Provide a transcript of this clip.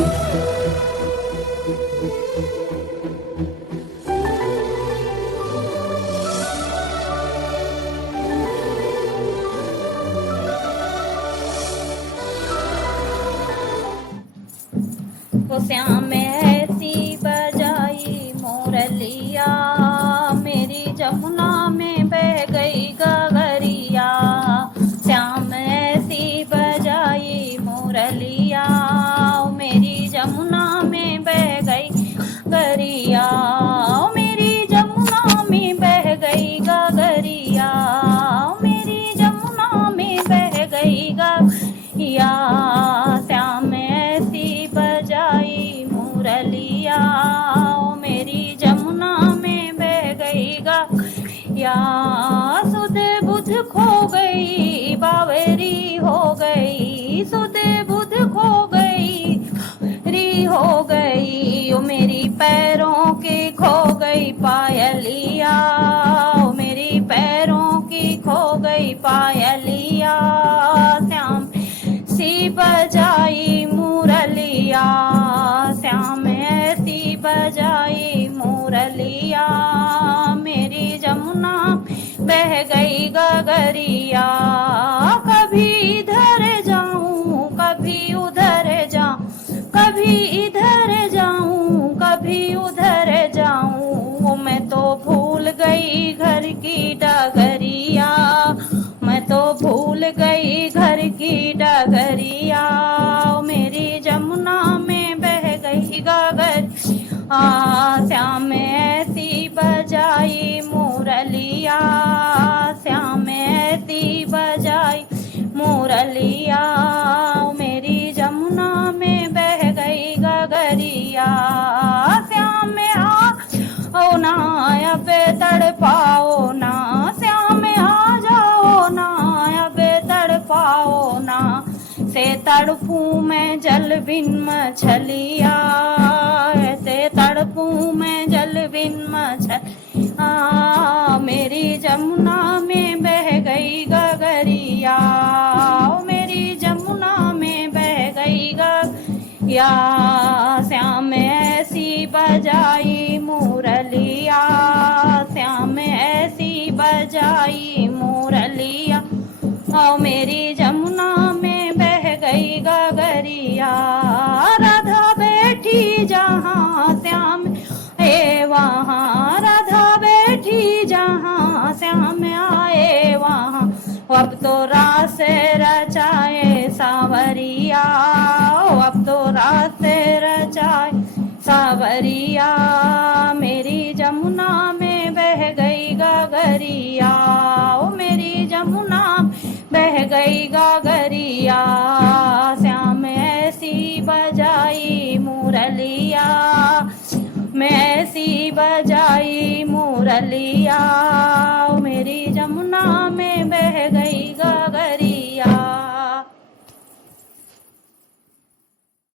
वो श्याम ऐसी बजाई मुरलिया, मेरी जमुना में बह गई गगरिया। श्याम ऐसी बजाई मुरलिया, मेरी जमुना में बह गई गगरिया। मेरी जमुना में बह गई गगरिया, मेरी जमुना में बह गई गगरिया। श्याम ऐसी बजाई मुरलिया, मेरी जमुना में बह गई गगरिया। सुध बुध खो गई बावरी हो गई, सुध बुध खो गई री हो गई। ओ मेरी पैरों की खो गई पायलिया, ओ मेरी पैरों की खो गई पायलिया। श्याम सी बजाई मुरलिया, श्याम ऐसी बजाई मुरलिया, मेरी जमुना बह गई गगरिया। कभी इधर जाऊं कभी उधर जाऊं, कभी इधर जाऊं कभी उधर जाऊं। मैं तो भूल गई घर की डगरिया, मैं तो भूल गई घर की डगरिया। मेरी जमुना में बह गई गगरिया। श्याम ऐसी बजाई मुरलिया, श्याम ऐसी बजाई मुरलिया, मेरी जमुना में बह गई गगरिया। श्याम आओ ना अब तड़पाओ ना, श्याम आ जाओ ना अब तड़पाओ ना। से तड़पूं मैं जल बिन मछलिया, से तड़पूं मैं जल बिन मछलिया। मेरी जमुना में बह गई गगरिया, मेरी जमुना में बह गई गगरिया। श्याम ऐसी बजाई मुरलिया, श्याम ऐसी बजाई मुरलिया, आओ मेरी जमुना में बह गई गगरिया। राधा बैठी जहाँ श्याम आए वहाँ, राधा बैठी जहाँ श्याम आए वहाँ। अब तो रास रचाए सावरिया, अब तो रास रचाए सावरिया। मेरी जमुना में बह गई गगरिया, ओ मेरी जमुना बह गई गगरिया। श्याम ऐसी बजाई मुरलिया, मैं ऐसी बजाई मुरलिया,